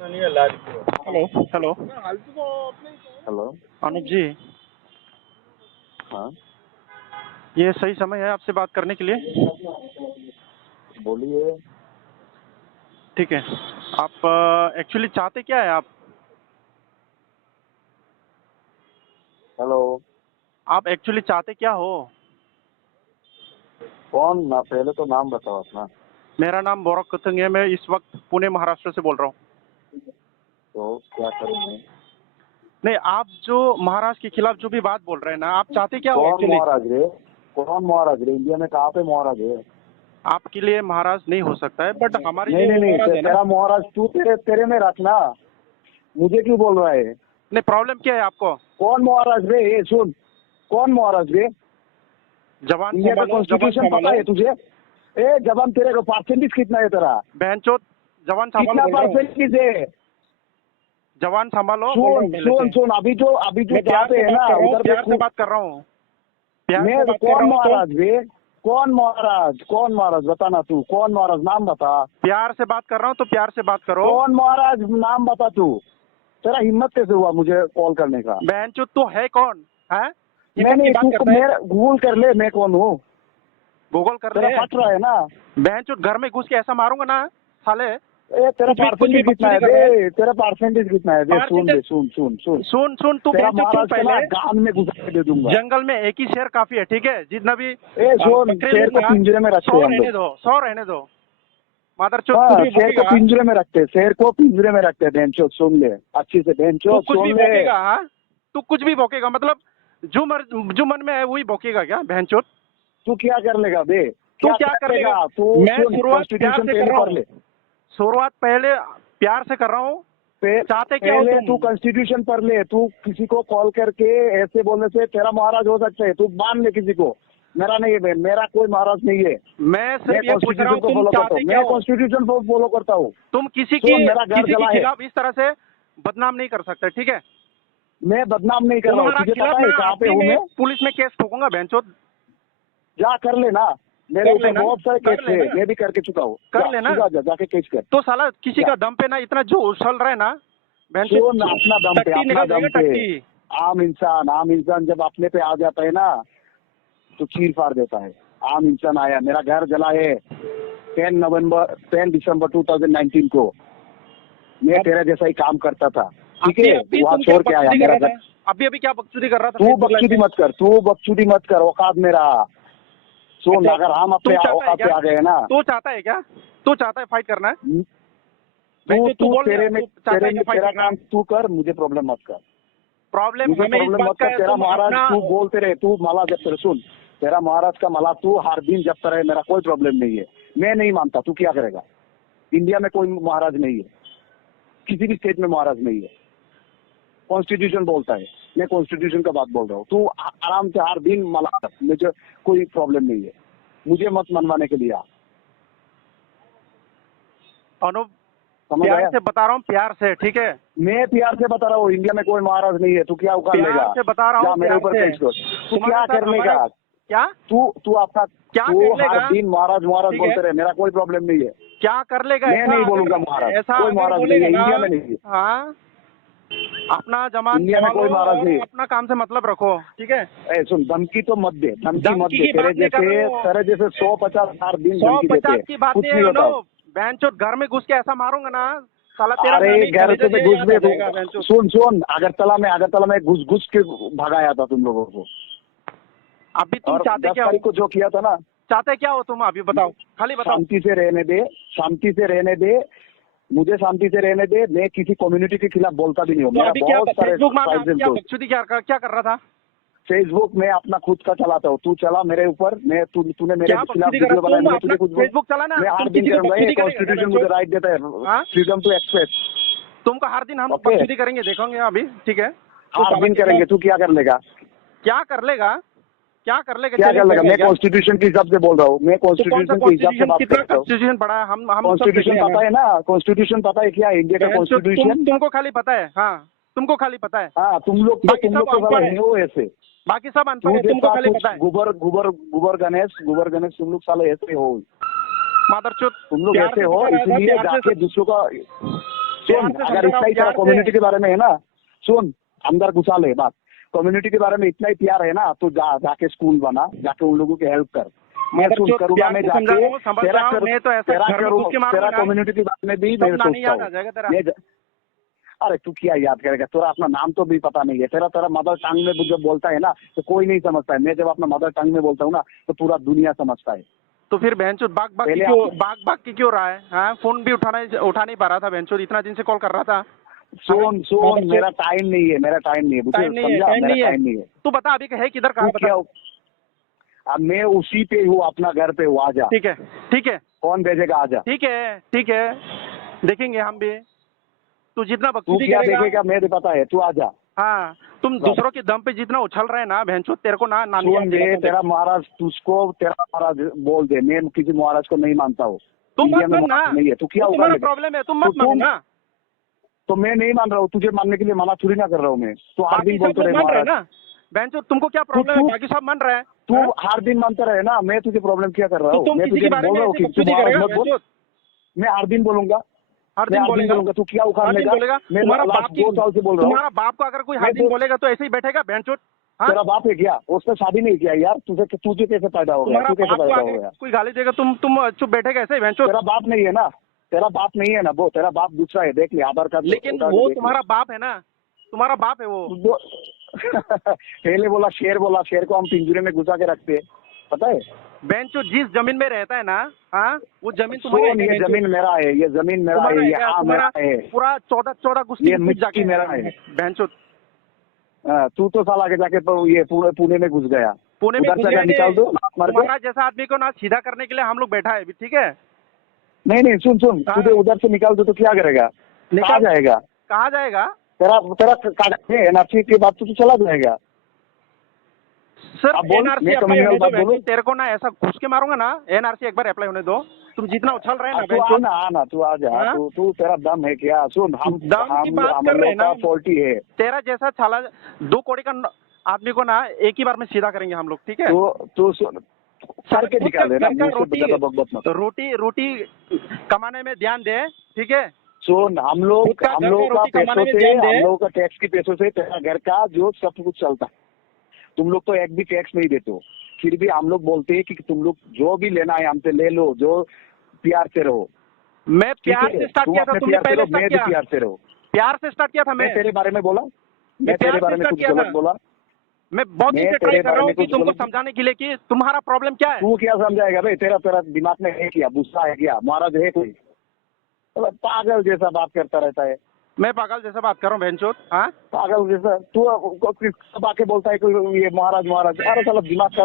Hello hello hello. Anup ji, हाँ, ये सही समय है आपसे बात करने के लिए? बोलिए। ठीक है। आप एक्चुअली चाहते क्या है आप? हेलो। आप एक्चुअली चाहते क्या हो? कौन ना, पहले तो नाम बताओ अपना। मेरा नाम बौरक कुतुंग है। मैं इस वक्त पुणे महाराष्ट्र से बोल रहा हूँ। तो क्या करेंगे? नहीं, आप जो महाराष्ट्र के खिलाफ जो भी बात बोल रहे हैं ना, आप चाहते क्या हो कौन एक्चुअली? महाराज रे? कौन महाराज रे? इंडिया में कहाँ पे महाराज है? आपके लिए महाराज नहीं हो सकता है, बट हमारे नहीं लिए नहीं वो नहीं, महाराज है ना। तेरा महाराज तू तेरे में रखना। मुझे क्यों बोल रहा है? नहीं, प्रॉब्लम क्या है आपको? कौन महाराज रे? ये सुन, कौन महाराज रे? जवान इंडिया का संभालो, जवान कॉन्स्टिट्यूशन पता संभालो। है तुझे? ए जवान, तेरे को परसेंटेज कितना है तेरा? बहनचोद, जवान संभालो कितना बोल रहा हूँ। परसेंटेज है? जवान संभालो बोल रहा सुन हूँ पहले सुन से। सुन, अभी जो मैं प्यार चाहते से हैं बात ना कर रहा हूँ, उधर प्यार पे से बात कर रहा हूँ, प्यार से मैं बात कर कौन रहा हूँ तो महाराज रे? कौन महाराज? कौन महाराज? बता ना तू, कौन महाराज? नाम बता। प्यार से बात कर रहा हूँ तो प्यार से बात करो। कौन महाराज? नाम बता तू। तेरा हिम्मत कैसे हुआ मुझे कॉल करने का? बहनचोद तू है कौन? है मैं हिम्मत की नहीं, बात तू करता है? मेरा गूगल कर ले, मैं कौन हूँ? गूगल कर तेरा ले। फट रहा है ना? बहनचोद घर में घुस के ऐसा मारूंगा ना साले। ए तेरा कुछ भी परसेंटेज कितना बकचोदी है कर रहा है। बे? तेरा परसेंटेज कितना है बे? सुन ले, परसेंटेज सुन सुन सुन। सुन सुन तू तेरा बहनचोद सुन महाराज का ना पहले। गान में घुसा के दे दूंगा। जंगल में एक ही शेर काफी है, ठीक है? जितना भी ए सुन, बकरे शेर को लूंगा, पिंजरे में रखते 100 हैं हम रहने लोग। दो, 100 रहने दो। मादरचोद कुछ हाँ, भी शेर को बकेगा। पिंजरे में रखते, शेर को पिंजरे में रखते। बहनचोद सुन ले अच्छी से, तू बहनचोद कुछ भी सुन ले। बकेगा? हाँ, तू कुछ भी बकेगा मतलब जो मन में है वही बकेगा क्या बहनचोद? तू क्या कर लेगा बे? तू क्या क्या कर लेगा? करेगा तू? मैं सुन, शुरुआत प्यार कॉन्स्टिट्यूशन से कर पहले रहा पढ़ हूँ। ले। शुरुआत पहले प्यार से कर रहा हूँ। चाहते क्या हो पहले तुम? तू कॉन्स्टिट्यूशन पढ़ ले। तू किसी को कॉल करके ऐसे बोलने से तेरा महाराज हो सकता है। तू मान ले किसी को। मेरा नहीं है, मेरा कोई महाराज नहीं है। मैं मैं सिर्फ ये पूछ रहा कॉन्स्टिट्यूशन हूँ को तुम फॉलो करता चाहते हूँ। क्या मैं हो? कॉन्स्टिट्यूशन को फॉलो करता हूँ। तुम तो मेरा घर किसी के जला है। खिलाफ इस तरह से बदनाम नहीं कर सकते, ठीक है? मैं बदनाम नहीं कर रहा हूँ। तुम्हारा तुझे खिलाफ पता है ना कहाँ पे अपने हूँ में मैं? पुलिस में केस ठोकूंगा बहनचोद। जा कर लेना। मेरे कर ऊपर लेना, बहुत सारे कर केस है, लेना, मैं भी करके चुका हूँ। कर लेना। जाके केस कर। तो साला किसी जा। का दम पे ना इतना जो उछल रहा है ना बहनचोद, सुन, अपना दम पे, टट्टी अपना निकल दम जाएगा, पे। टट्टी। आम इंसान जब अपने पे आ जाता है ना तो चीर फाड़ देता है। आम इंसान आया, मेरा घर जला है 10 दिसंबर 2019 को। मैं तेरा जैसा ही काम करता था, ठीक है? अभी वहाँ तुम क्या छोड़ के आया बकचोदी कर मेरा रहा घर। था? अभी क्या बकचोदी कर रहा था तू फेसबुक लाइव बकचोदी पे? मत कर, तू बकचोदी मत कर। औकात में रहा। सुन, अच्छा, अगर हम तू अपने चाहता है औकात क्या? पे आ गए ना, तू चाहता है क्या? तू चाहता है फाइट करना है? तू बहनचोद तू तू बोल तेरे रहा में तू चाहता है क्या फाइट तेरा करना? काम तू कर, मुझे प्रॉब्लम मत कर। प्रॉब्लम मुझे हमें इस प्रॉब्लम बात मत का कर। है, तेरा तुम महाराज अपना तू बोलते रहे, तू मला जपते रहे। सुन, तेरा महाराज का मला तू हर दिन जपता रहे, मेरा कोई प्रॉब्लम नहीं है। मैं नहीं मानता, तू क्या करेगा? इंडिया में कोई महाराज नहीं है, किसी भी स्टेट में महाराज नहीं है। कॉन्स्टिट्यूशन बोलता है, मैं कॉन्स्टिट्यूशन का बात बोल रहा हूँ। तू आराम से हर दिन मला जप, मुझे कोई प्रॉब्लम नहीं है। मुझे मत मनवाने के लिए आ। अनुप, समझ प्यार आया? से बता रहा हूँ, प्यार से, ठीक है? मैं प्यार से बता रहा हूँ, इंडिया में कोई महाराज नहीं है। तू क्या उखाड़ लेगा? प्यार से बता रहा जा हूँ, मेरे प्यार ऊपर से। केस कर। तू तुम्हारे क्या साथ कर लेगा? क्या तू अपना, क्या तू कर हर लेगा? दिन महाराज महाराज ठीक है, बोलते रहे, मेरा कोई प्रॉब्लम नहीं है। क्या कर लेगा? मैं ऐसा नहीं अगर बोलूंगा महाराज, ऐसा कोई अगर महाराज नहीं बोलेगा है, ना, इंडिया में नहीं है। हाँ, अपना जमान इंडिया में संभालो कोई महाराज और नहीं है। अपना काम से मतलब रखो, ठीक है? ए सुन, धमकी तो मत दे, धमकी मत धमकी दे। की बात नहीं कर रहा हूँ। तेरे जैसे 150 हर दिन धमकी देते 150 हैं, की बात कुछ नहीं नहीं है होता। अनुप। बहनचोद घर में घुस के ऐसा मारूंगा ना, साला तेरा अरे नाम ही घर मैनेजर पे ये घुस याद आ में जाएगा बहनचोद। सुन, अगरतला में घुस घुस के भगाया था तुम लोगों को। अभी तुम और चाहते 10 क्या हो? तारीख को जो किया था ना, चाहते क्या हो तुम? अभी बताओ, खाली बताओ। शांति से रहने दे, शांति से रहने दे। मुझे शांति से रहने दे। मैं किसी कम्युनिटी के खिलाफ बोलता भी नहीं हूँ। तो मेरा अभी क्या बहुत सारे फेसबुक में ट्राइबल क्या दोस्त। बकचोदी क्या कर रहा था? फेसबुक में अपना खुद का चलाता हूँ। तू चला मेरे ऊपर, मैं तूने मेरे क्या खिलाफ बकचोदी कर वीडियो रहा? बनाया, तुम मैंने अपना तुझे कुछ फेसबुक चला ना, मैं तुम हर दिन किसी को करूंगा। बकचोदी करेगा क्या कॉन्स्टिट्यूशन बहनचोद? मुझे राइट देता है, हाँ? Freedom to express. तुमको हर दिन हम ओके, बकचोदी करेंगे, देखोगे अभी, ठीक है? तो हर दिन करेंगे। तू क्या कर लेगा? क्या कर लेगा? क्या कर लेगा? क्या कर चैलेंज लेगा? कर मैं क्या? कॉन्स्टिट्यूशन के हिसाब से बोल रहा हूँ। मैं तो कौन सा कॉन्स्टिट्यूशन के हिसाब से कॉन्स्टिट्यूशन, बात कितना करता हूँ। कॉन्स्टिट्यूशन पढ़ा है? हम सब कॉन्स्टिट्यूशन देखेंगे पता ना। है ना? कॉन्स्टिट्यूशन पता है क्या? इंडिया का बहनचोद, कॉन्स्टिट्यूशन। तुमको खाली पता है, हाँ, तुमको खाली पता है। हाँ, तुम लोग बाकी तो सब साला अनपढ़ है, है वो ऐसे। बाकी सब अनपढ़ तू है, तुमको जैसा खाली कुछ पता है। गुबर गणेश तुम लोग साले ऐसे हो। मादरचोद, तुम लोग प्यार ऐसे से हो, बता रहा था, इसलिए प्यार जाके से। दूसरों का सुन, अगर इतना ही तेरा कम्युनिटी के बारे में है ना, सुन, अंदर घुसा ले बात, कम्युनिटी के बारे में इतना ही प्यार है ना, तो जाके स्कूल बना, जाके उन लोगों की हेल्प कर। मैं सुन करूँगा, मैं जाके तेरा कम्युनिटी के बारे में भी मैं सोचता हूँ। अरे तू क्या याद करेगा, तेरा अपना नाम तो भी पता नहीं है, तेरा मदर टंग में जब बोलता है ना तो कोई नहीं समझता है। मैं जब अपना मदर टंग में बोलता हूँ ना तो पूरा दुनिया समझता है। तो फिर बहनचोद बाग की क्यों रहा है? हाँ, फोन भी उठा नहीं पा रहा था बहनचोद, इतना दिन से कॉल कर रहा था। सुन, मेरा टाइम नहीं है, मेरा टाइम नहीं है, टाइम नहीं है। तू बता अभी है किधर, कहाँ बता? अब मैं उसी पे हूँ, अपना घर पे हूँ, आजा। ठीक है, कौन भेजेगा, आजा। ठीक है, देखेंगे हम भी। तू जितना बकचोदी क्या देखेगा, मेरे पता है, तू आजा। हाँ, तुम दूसरों के दम पे जितना उछल रहे ना बहनचोद, तेरे को ना तेरा महाराज, तुझको तेरा महाराज बोल दे, मैं किसी महाराज को नहीं मानता हूँ। तुम मत मानना, नहीं है, तू क्या तुम्हारा प्रॉब्लम है, तुम मत मानना। तो मैं नहीं मान रहा हूँ, तुझे मानने के लिए मना थोड़ी ना कर रहा हूँ मैं। तू हर दिन बोलते रहे महाराज ना बहनचोद, तुमको क्या प्रॉब्लम है? बाकी सब मान रहे हैं, तू हर दिन मानता रहे ना, मैं तुझे प्रॉब्लम क्या कर रहा हूँ? मैं तुझे बोल रहा हूँ कि तू मत बोल, मैं हर दिन बोलूंगा, हर दिन बोलेगा। तू क्या उखाड़ लेगा? मैं तुम्हारा बाप 2 साल से बोल रहा हूँ। तुम्हारा बाप को अगर कोई हर दिन बोलेगा तो ऐसे ही बैठेगा बहनचोद? तेरा बाप है क्या? उसने शादी नहीं किया यार, तुझे कैसे पैदा हो गया? तू कैसे पैदा हो गया? कोई गाली देगा तुम चुप बैठेगा ऐसे ही बहनचोद? तेरा बाप नहीं है ना, तेरा बाप नहीं है ना वो, तेरा बाप दूसरा है, देख ले आधार कार्ड। लेकिन वो तुम्हारा बाप है ना, तुम्हारा बाप है वो। पहले बोला शेर को हम पिंजरे में घुसा के रखते हैं, पता है? बेंचो जिस जमीन में रहता है ना, हाँ, वो जमीन तुम्हारा है। ये जमीन मेरा है, ये जमीन मेरा है, ये मेरा है पूरा 14 गुस्ती, ये मिट्टी मेरा है बेंचो। तू तो साल आगे जाके ये पुणे में घुस गया। पुणे में निकाल दो। तुम्हारा जैसा आदमी को ना सीधा करने के लिए हम लोग बैठा है, ठीक है? नहीं सुन, तुझे उधर से निकाल दो तो क्या करेगा? कहाँ जाएगा? तेरा एनआरसी के बाद तो तू चला जाएगा। सर एनआरसी अप्लाई होने दो, तेरे को ना ऐसा घुस के मारूंगा ना, एनआरसी एक बार अप्लाई होने दो। तुम जितना उछल रहे हैं ना, आना तू आ जा। तू तेरा दम है क्या? सुन, हम की बात कर रहे हैं ना, फॉल्टी है। तेरा जैसा छाला 2 कौड़ी का आदमी को ना एक ही बार में सीधा करेंगे हम लोग, ठीक है? तो सर के निकाल देना, रोटी कमाने में ध्यान दे, ठीक है? सुन, हम लोग का पैसों से, हम लोग का टैक्स के पैसों से तेरा घर का जो सब कुछ चलता है। तुम लोग तो एक भी टैक्स नहीं देते हो, फिर भी हम लोग बोलते हैं कि तुम लोग जो भी लेना है हमसे ले लो, जो प्यार से रहो। मैं प्यार से स्टार्ट किया था, तुमने पहले स्टार्ट किया। प्यार से रहो, प्यार से स्टार्ट किया था। मैं तेरे बारे में बोला, मैं तेरे बारे में कुछ गलत बोला? मैं बहुत दिन से ट्राई कर रहा हूँ कि तुमको समझाने के लिए कि तुम्हारा प्रॉब्लम क्या है। तू क्या समझाएगा भाई? तेरा दिमाग में है क्या? गुस्सा है क्या? महाराज है कोई? पागल जैसा बात करता रहता है। मैं पागल जैसा बात कर रहा हूँ बहनचोद? हाँ, पागल जैसा तू आके बोलता है कोई ये महाराज। अरे साला दिमाग का